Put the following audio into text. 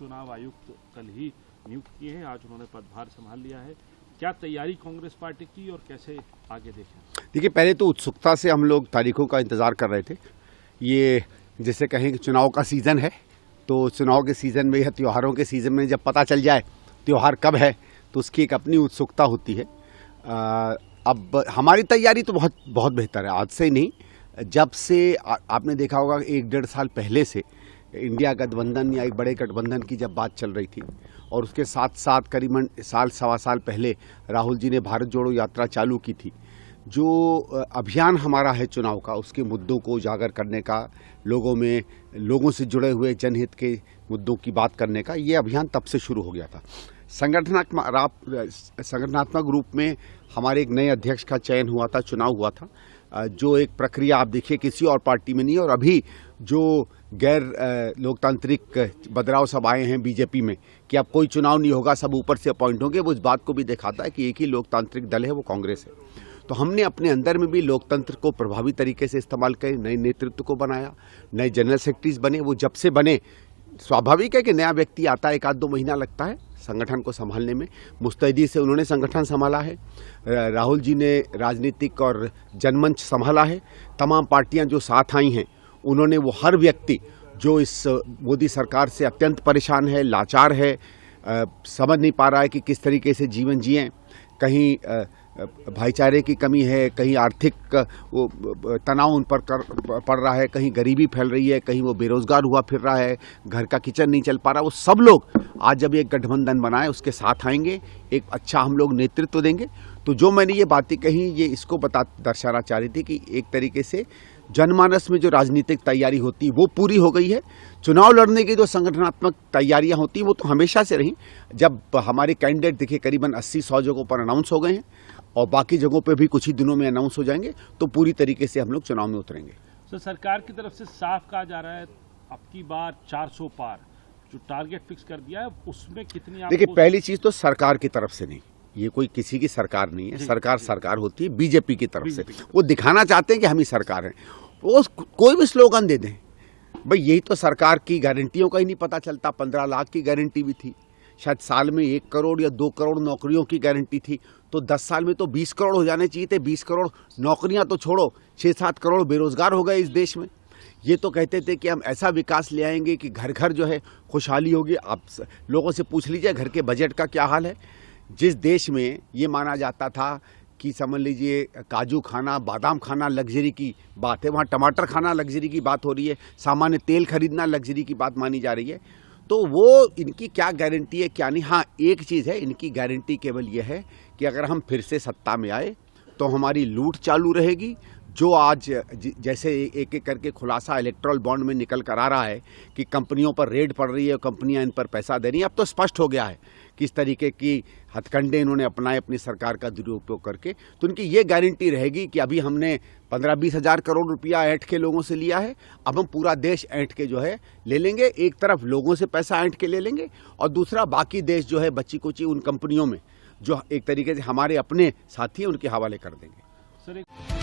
चुनाव आयुक्त कल ही नियुक्त किए हैं, आज उन्होंने पदभार संभाल लिया है। क्या तैयारी कांग्रेस पार्टी की और कैसे आगे देखें? देखिए, पहले तो उत्सुकता से हम लोग तारीखों का इंतज़ार कर रहे थे। ये जैसे कहें कि चुनाव का सीज़न है, तो चुनाव के सीज़न में या त्योहारों के सीज़न में जब पता चल जाए त्यौहार कब है तो उसकी एक अपनी उत्सुकता होती है। अब हमारी तैयारी तो बहुत बहुत बेहतर है, आज से ही नहीं, जब से आपने देखा होगा 1-1.5 साल पहले से इंडिया गठबंधन या एक बड़े गठबंधन की जब बात चल रही थी और उसके साथ साथ करीबन सवा साल पहले राहुल जी ने भारत जोड़ो यात्रा चालू की थी। जो अभियान हमारा है चुनाव का, उसके मुद्दों को उजागर करने का, लोगों से जुड़े हुए जनहित के मुद्दों की बात करने का, ये अभियान तब से शुरू हो गया था। संगठनात्मक रूप में हमारे एक नए अध्यक्ष का चयन हुआ था, चुनाव हुआ था, जो एक प्रक्रिया आप देखिए किसी और पार्टी में नहीं है। और अभी जो गैर लोकतांत्रिक बदलाव सब आए हैं बीजेपी में कि अब कोई चुनाव नहीं होगा, सब ऊपर से अपॉइंट होंगे, वो इस बात को भी दिखाता है कि एक ही लोकतांत्रिक दल है, वो कांग्रेस है। तो हमने अपने अंदर में भी लोकतंत्र को प्रभावी तरीके से इस्तेमाल करे, नए नेतृत्व को बनाया, नए जनरल सेक्रेटरीज बने। वो जब से बने, स्वाभाविक है कि नया व्यक्ति आता है, 1-2 महीना लगता है संगठन को संभालने में। मुस्तैदी से उन्होंने संगठन संभाला है। राहुल जी ने राजनीतिक और जनमंच संभाला है। तमाम पार्टियां जो साथ आई हैं, उन्होंने वो हर व्यक्ति जो इस मोदी सरकार से अत्यंत परेशान है, लाचार है, समझ नहीं पा रहा है कि किस तरीके से जीवन जिएं, कहीं भाईचारे की कमी है, कहीं आर्थिक तनाव उन पर पड़ रहा है, कहीं गरीबी फैल रही है, कहीं वो बेरोजगार हुआ फिर रहा है, घर का किचन नहीं चल पा रहा, वो सब लोग आज जब एक गठबंधन बनाए उसके साथ आएंगे, एक अच्छा हम लोग नेतृत्व देंगे। तो जो मैंने ये बातें कही, ये इसको दर्शाना चाह रही थी कि एक तरीके से जनमानस में जो राजनीतिक तैयारी होती है वो पूरी हो गई है। चुनाव लड़ने की जो संगठनात्मक तैयारियां होती हैं वो तो हमेशा से रही। जब हमारे कैंडिडेट देखिए करीबन 80-100 जगहों पर अनाउंस हो गए हैं और बाकी जगहों पे भी कुछ ही दिनों में अनाउंस हो जाएंगे, तो पूरी तरीके से हम लोग चुनाव में उतरेंगे। तो सरकार की तरफ से साफ कहा जा रहा है अब की बार 400 पार जो टारगेट फिक्स कर दिया है, उसमें कितनी देखिए, पहली चीज तो सरकार की तरफ से नहीं, ये कोई किसी की सरकार नहीं है। सरकार होती है बीजेपी की तरफ से। वो दिखाना चाहते हैं कि हम ही सरकार हैं, वो कोई भी स्लोगन दे दें। भाई यही तो सरकार की गारंटियों का ही नहीं पता चलता। 15 लाख की गारंटी भी थी, शायद साल में 1 करोड़ या 2 करोड़ नौकरियों की गारंटी थी, तो 10 साल में तो 20 करोड़ हो जाने चाहिए थे। 20 करोड़ नौकरियां तो छोड़ो, 6-7 करोड़ बेरोजगार हो गए इस देश में। ये तो कहते थे कि हम ऐसा विकास ले आएंगे कि घर घर जो है खुशहाली होगी। आप लोगों से पूछ लीजिए घर के बजट का क्या हाल है। जिस देश में ये माना जाता था कि समझ लीजिए काजू खाना, बादाम खाना लग्जरी की बात है, वहाँ टमाटर खाना लग्जरी की बात हो रही है, सामान्य तेल खरीदना लग्जरी की बात मानी जा रही है। तो वो इनकी क्या गारंटी है, क्या नहीं। हाँ, एक चीज़ है, इनकी गारंटी केवल ये है कि अगर हम फिर से सत्ता में आए तो हमारी लूट चालू रहेगी। जो आज जैसे एक एक करके खुलासा इलेक्ट्रल बॉन्ड में निकल कर आ रहा है कि कंपनियों पर रेड पड़ रही है, कंपनियां इन पर पैसा दे रही हैं, अब तो स्पष्ट हो गया है किस तरीके की हथकंडे इन्होंने अपनाए अपनी सरकार का दुरुपयोग करके। तो उनकी ये गारंटी रहेगी कि अभी हमने 15-20 हज़ार करोड़ रुपया ऐंठ के लोगों से लिया है, अब हम पूरा देश ऐंठ के जो है ले लेंगे। एक तरफ लोगों से पैसा ऐंठ के ले लेंगे और दूसरा बाकी देश जो है बच्ची कुची उन कंपनियों में जो एक तरीके से हमारे अपने साथी हैं उनके हवाले कर देंगे। सर